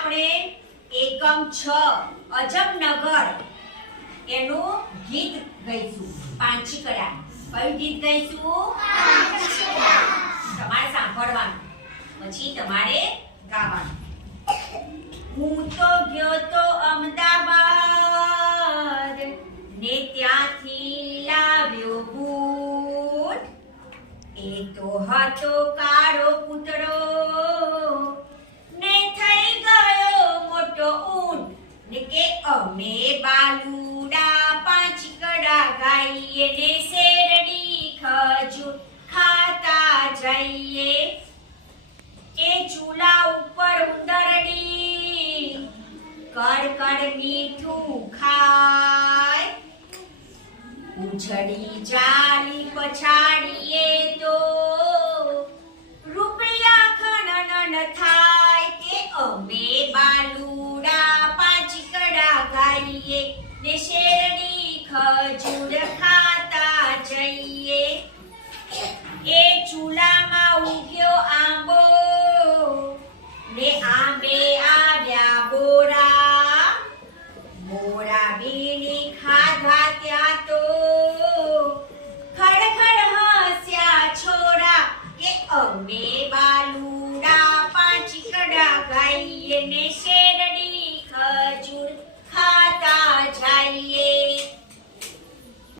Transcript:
આપણે એકમ 6 અજબનગર એનું ગીત ગાઈશું. પાંચીકડા. કયું ગીત ગાઈશું? પાંચીકડા. તમારે સાંભળવાનું પછી તમારે ગાવાનું. હું તો ગયો તો અમદાવાદ ને ત્યાંથી લાવ્યો બૂટ. એ તો હતો કાળો કૂતરો ને થઈ ગયો મોટો ઊંટ. ને કે અમે બાલુડા પાંચીકડા ગાઈએ ને શેરડી ખજૂર ખાતા જઈએ. એ ચૂલા ઉપર ઉંદરડી કડકડ મીઠું ખાય. ઉછળી ચાલી પછાડીએ તો રૂપિયા ખણન થાય. કે અમે